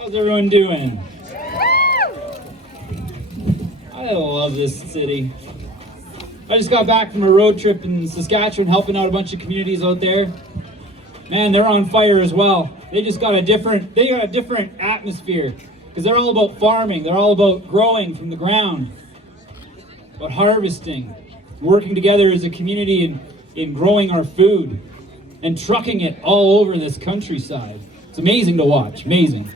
How's everyone doing? I love this city. I just got back from a road trip in Saskatchewan helping out a bunch of communities out there. Man, they're on fire as well. They got a different atmosphere because they're all about farming. They're all about growing from the ground, about harvesting, working together as a community in growing our food and trucking it all over this countryside. It's amazing to watch, amazing.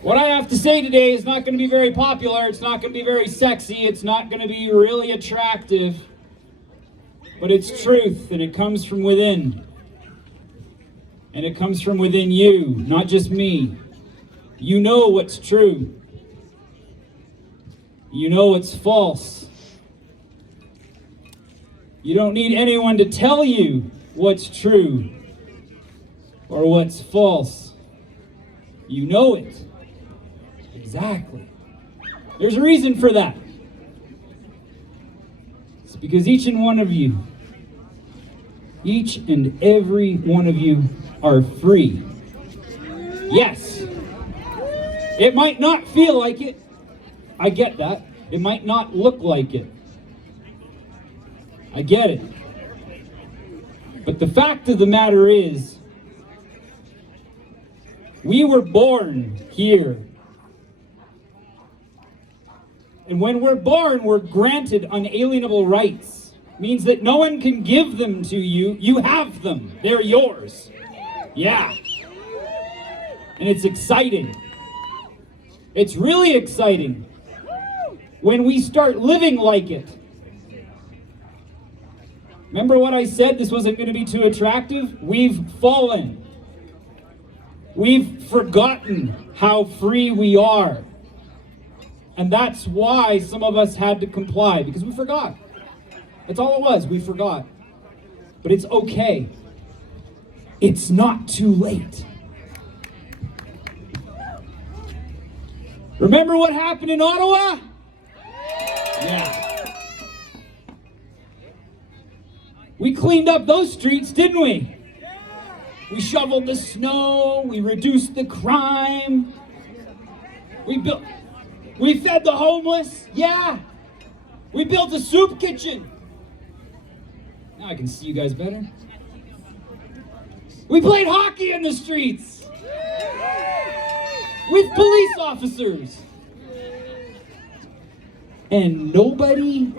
What I have to say today is not going to be very popular, it's not going to be very sexy, it's not going to be really attractive, but it's truth, and it comes from within. And it comes from within you, not just me. You know what's true. You know what's false. You don't need anyone to tell you what's true or what's false. You know it. Exactly. There's a reason for that. It's because each and every one of you are free. Yes. It might not feel like it. I get that. It might not look like it. I get it. But the fact of the matter is, we were born here. And when we're born, we're granted unalienable rights. Means that no one can give them to you. You have them. They're yours. Yeah. And it's exciting. It's really exciting when we start living like it. Remember what I said? This wasn't going to be too attractive? We've fallen. We've forgotten how free we are. And that's why some of us had to comply, because we forgot. That's all it was, we forgot. But it's okay. It's not too late. Remember what happened in Ottawa? Yeah. We cleaned up those streets, didn't we? We shoveled the snow, we reduced the crime. We fed the homeless, yeah. We built a soup kitchen. Now I can see you guys better. We played hockey in the streets with police officers. And nobody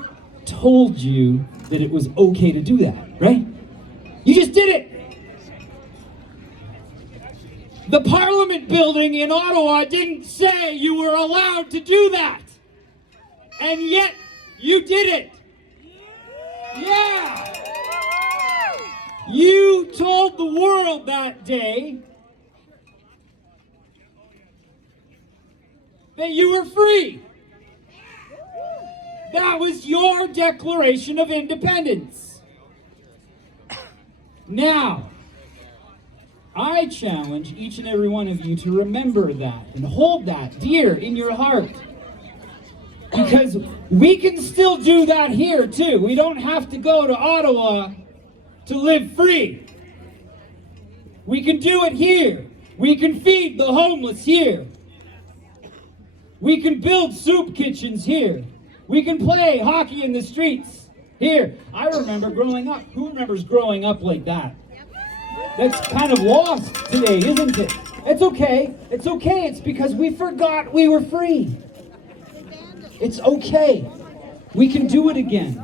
told you that it was okay to do that, right? You just did it. The Parliament building in Ottawa didn't say you were allowed to do that. And yet, you did it. Yeah. You told the world that day that you were free. That was your Declaration of Independence. Now, I challenge each and every one of you to remember that and hold that dear in your heart. Because we can still do that here too. We don't have to go to Ottawa to live free. We can do it here. We can feed the homeless here. We can build soup kitchens here. We can play hockey in the streets here. I remember growing up. Who remembers growing up like that? That's kind of lost today, isn't it? It's okay. It's okay. It's because we forgot we were free. It's okay. We can do it again.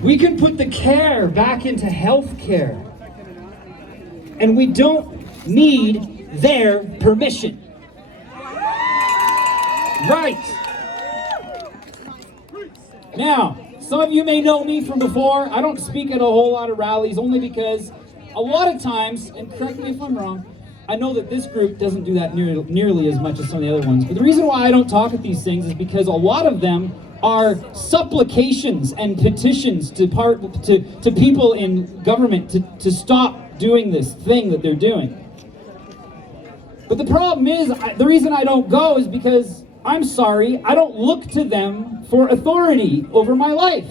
We can put the care back into health care. And we don't need their permission. Right. Now, some of you may know me from before. I don't speak at a whole lot of rallies only because a lot of times, and correct me if I'm wrong, I know that this group doesn't do that nearly as much as some of the other ones. But the reason why I don't talk at these things is because a lot of them are supplications and petitions to people in government to stop doing this thing that they're doing. But the problem is, the reason I don't go is because, I'm sorry, I don't look to them for authority over my life.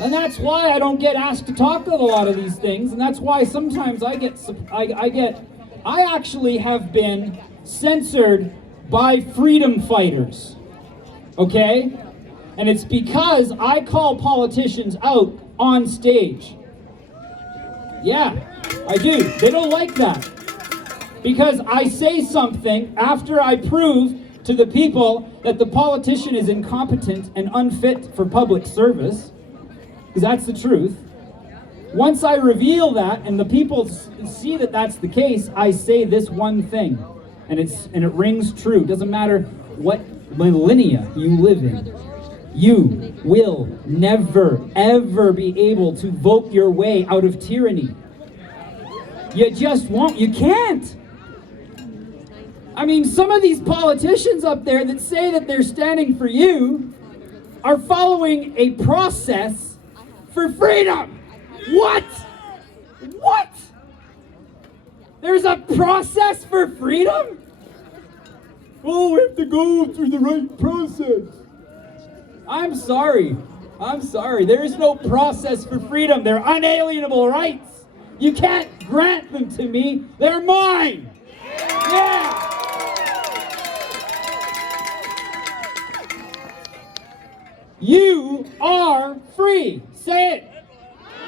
And that's why I don't get asked to talk about a lot of these things, and that's why sometimes I actually have been censored by freedom fighters, okay? And it's because I call politicians out on stage. Yeah, I do. They don't like that. Because I say something after I prove to the people that the politician is incompetent and unfit for public service, because that's the truth. Once I reveal that and the people see that that's the case, I say this one thing, and it rings true. Doesn't matter what millennia you live in. You will never, ever be able to vote your way out of tyranny. You just won't. You can't. I mean, some of these politicians up there that say that they're standing for you are following a process for freedom. What? What? There's a process for freedom? Oh, we have to go through the right process. I'm sorry. There is no process for freedom. They're unalienable rights. You can't grant them to me. They're mine. Yeah. You are free. Say it.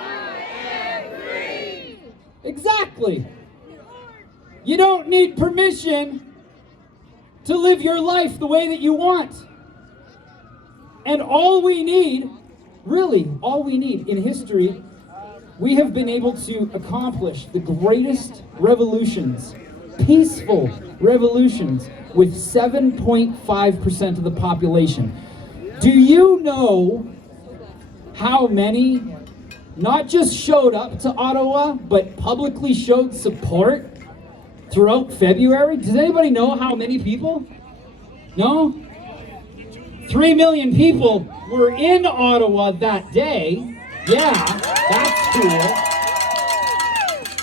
I am free. Exactly. You don't need permission to live your life the way that you want. And all we need, really, all we need in history, we have been able to accomplish the greatest revolutions, peaceful revolutions, with 7.5% of the population. Do you know how many not just showed up to Ottawa, but publicly showed support throughout February? Does anybody know how many people? No? 3 million people were in Ottawa that day. Yeah, that's cool.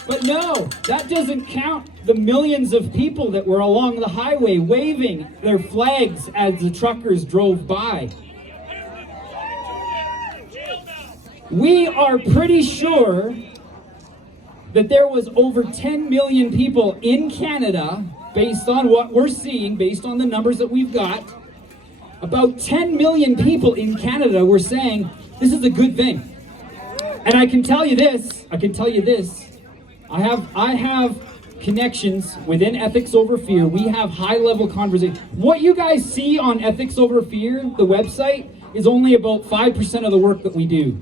But no, that doesn't count the millions of people that were along the highway waving their flags as the truckers drove by. We are pretty sure that there was over 10 million people in Canada, based on what we're seeing, based on the numbers that we've got. About 10 million people in Canada were saying, this is a good thing. And I can tell you this, I have connections within Ethics Over Fear. We have high-level conversations. What you guys see on Ethics Over Fear, the website, is only about 5% of the work that we do.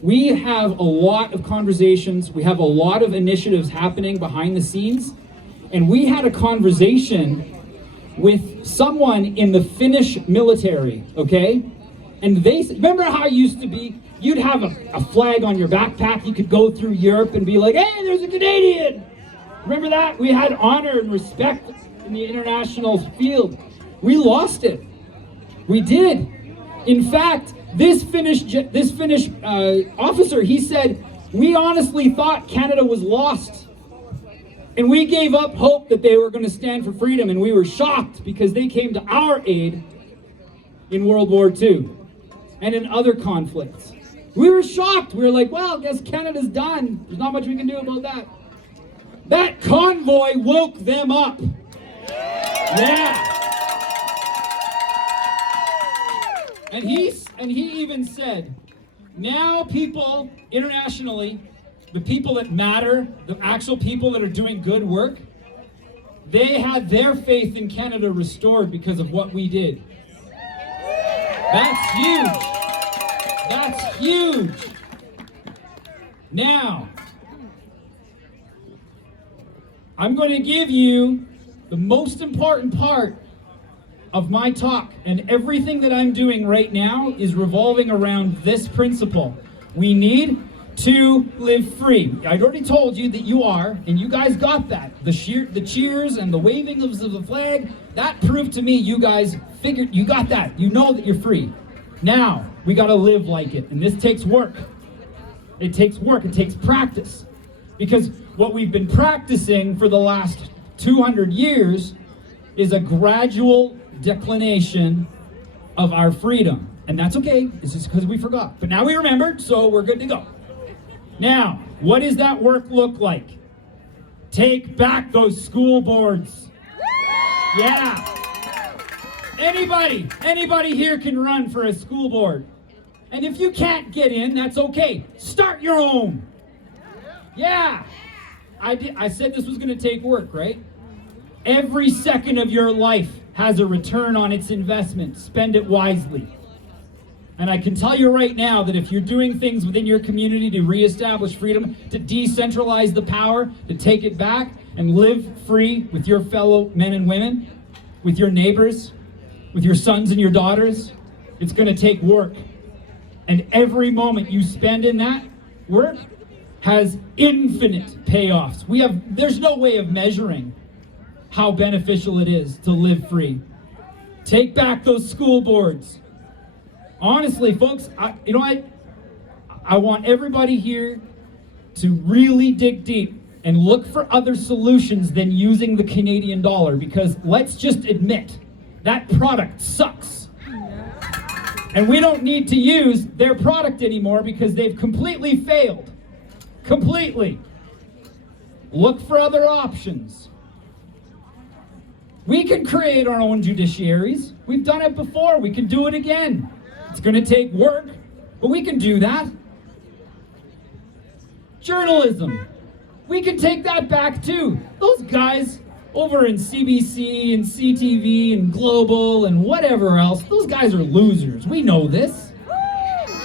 We have a lot of conversations, we have a lot of initiatives happening behind the scenes, and we had a conversation with someone in the Finnish military, okay? And they, remember how it used to be, you'd have a flag on your backpack, you could go through Europe and be like, hey, there's a Canadian! Remember that? We had honor and respect in the international field. We lost it. We did. In fact, this Finnish officer, he said, we honestly thought Canada was lost. And we gave up hope that they were going to stand for freedom, and we were shocked because they came to our aid in World War II and in other conflicts. We were shocked. We were like, well, I guess Canada's done. There's not much we can do about that. That convoy woke them up. Yeah. And he even said, now people internationally, the people that matter, the actual people that are doing good work, they had their faith in Canada restored because of what we did. That's huge. That's huge. Now, I'm going to give you the most important part of my talk, and everything that I'm doing right now is revolving around this principle. We need to live free. I already told you that you are, and you guys got that. The cheers and the waving of the flag, that proved to me you guys figured, you got that. You know that you're free. Now, we gotta live like it, and this takes work. It takes work, it takes practice. Because what we've been practicing for the last 200 years is a gradual declination of our freedom. And that's okay, it's just because we forgot. But now we remembered, so we're good to go. Now, what does that work look like? Take back those school boards. Yeah. Anybody here can run for a school board. And if you can't get in, that's okay. Start your own. Yeah. I said this was going to take work, right? Every second of your life has a return on its investment. Spend it wisely. And I can tell you right now that if you're doing things within your community to reestablish freedom, to decentralize the power, to take it back and live free with your fellow men and women, with your neighbors, with your sons and your daughters, it's going to take work. And every moment you spend in that work has infinite payoffs. There's no way of measuring how beneficial it is to live free. Take back those school boards. Honestly, folks, I want everybody here to really dig deep and look for other solutions than using the Canadian dollar, because let's just admit, that product sucks. And we don't need to use their product anymore because they've completely failed. Completely. Look for other options. We can create our own judiciaries. We've done it before. We can do it again. It's going to take work, but we can do that. Journalism. We can take that back too. Those guys over in CBC and CTV and Global and whatever else, those guys are losers. We know this.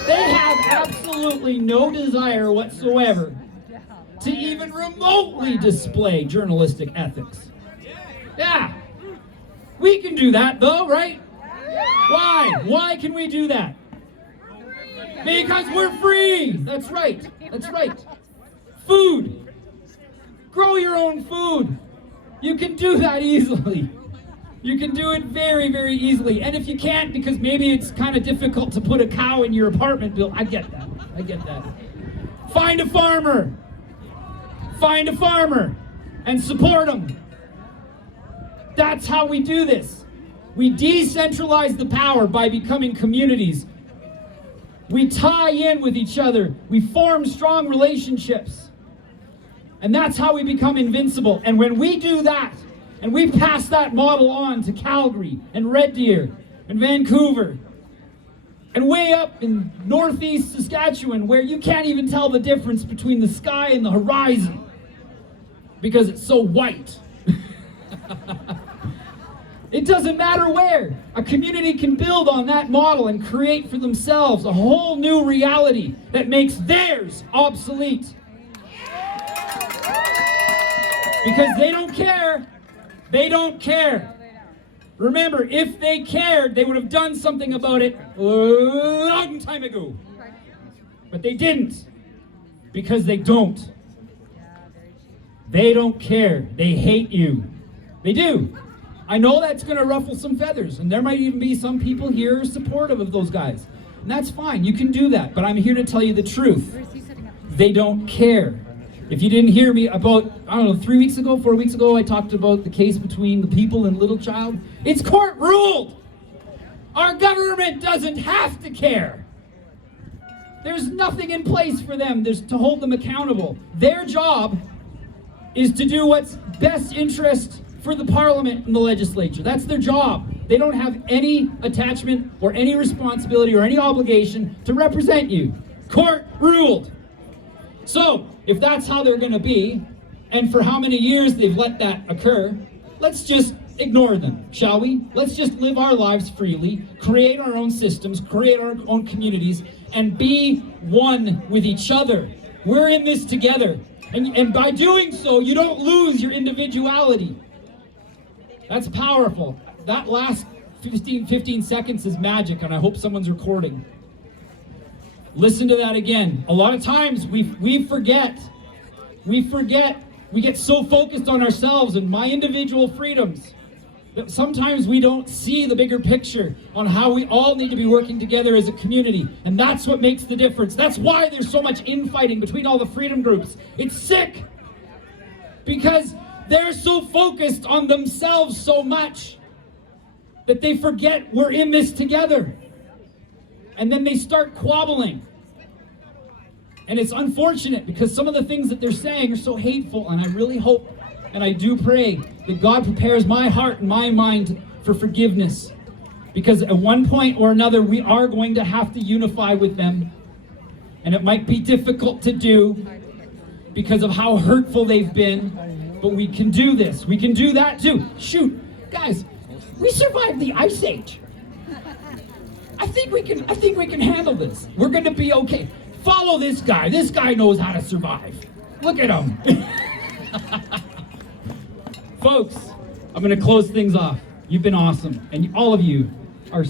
They have absolutely no desire whatsoever to even remotely display journalistic ethics. Yeah. We can do that though, right? Why? Why can we do that? Because we're free. That's right. That's right. Food. Grow your own food. You can do that easily. You can do it very, very easily. And if you can't, because maybe it's kind of difficult to put a cow in your apartment building, I get that. I get that. Find a farmer. Find a farmer and support them. That's how we do this. We decentralize the power by becoming communities. We tie in with each other. We form strong relationships. And that's how we become invincible. And when we do that, and we pass that model on to Calgary and Red Deer and Vancouver, and way up in northeast Saskatchewan, where you can't even tell the difference between the sky and the horizon because it's so white. It doesn't matter where. A community can build on that model and create for themselves a whole new reality that makes theirs obsolete. Because they don't care. They don't care. Remember, if they cared, they would have done something about it a long time ago. But they didn't. Because they don't. They don't care. They hate you. They do. I know that's going to ruffle some feathers, and there might even be some people here supportive of those guys. And that's fine. You can do that. But I'm here to tell you the truth. They don't care. If you didn't hear me about, 4 weeks ago, I talked about the case between the people and Little Child. It's court ruled. Our government doesn't have to care. There's nothing in place for them. There's to hold them accountable. Their job is to do what's best interest for the parliament and the legislature. That's their job. They don't have any attachment or any responsibility or any obligation to represent you. Court ruled. So, if that's how they're going to be, and for how many years they've let that occur, let's just ignore them, shall we? Let's just live our lives freely, create our own systems, create our own communities, and be one with each other. We're in this together. And by doing so, you don't lose your individuality. That's powerful. That last 15 seconds is magic, and I hope someone's recording. Listen to that again. A lot of times we forget. We get so focused on ourselves and my individual freedoms that sometimes we don't see the bigger picture on how we all need to be working together as a community. And that's what makes the difference. That's why there's so much infighting between all the freedom groups. It's sick. Because they're so focused on themselves so much that they forget we're in this together. and then they start squabbling. And it's unfortunate because some of the things that they're saying are so hateful, and I really hope and I do pray that God prepares my heart and my mind for forgiveness. Because at one point or another, we are going to have to unify with them. And it might be difficult to do because of how hurtful they've been. But we can do this. We can do that too. Shoot, guys, we survived the Ice Age. I think we can handle this. We're going to be okay. Follow this guy. This guy knows how to survive. Look at him. Folks, I'm going to close things off. You've been awesome. And all of you are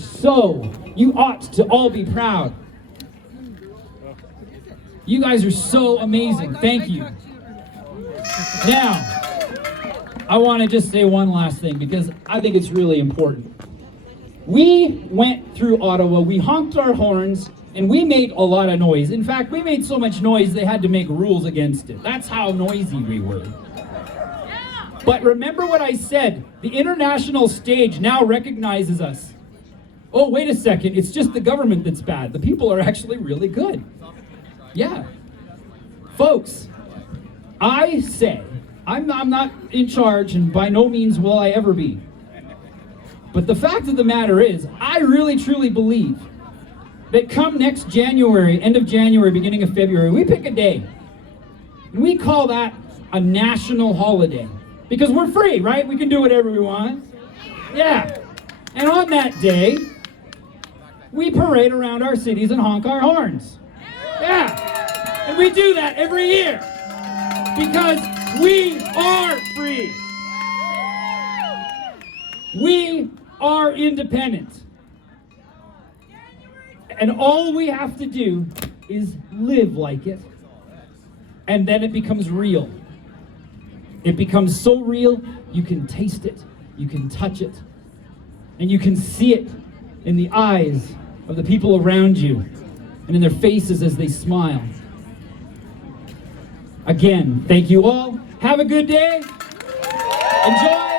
you ought to all be proud. You guys are so amazing. Thank you. Now, I want to just say one last thing because I think it's really important. We went through Ottawa, we honked our horns, and we made a lot of noise. In fact, we made so much noise they had to make rules against it. That's how noisy we were. But remember what I said, the international stage now recognizes us. Oh, wait a second, it's just the government that's bad. The people are actually really good. Yeah. Folks, I say, I'm not in charge, and by no means will I ever be. But the fact of the matter is, I really truly believe that come next January, end of January, beginning of February, we pick a day. And we call that a national holiday. Because we're free, right? We can do whatever we want. Yeah. And on that day, we parade around our cities and honk our horns. Yeah. And we do that every year. Because we are free. We are independent. And all we have to do is live like it. And then it becomes real. It becomes so real, you can taste it, you can touch it, and you can see it in the eyes of the people around you and in their faces as they smile. Again, thank you all. Have a good day. Enjoy.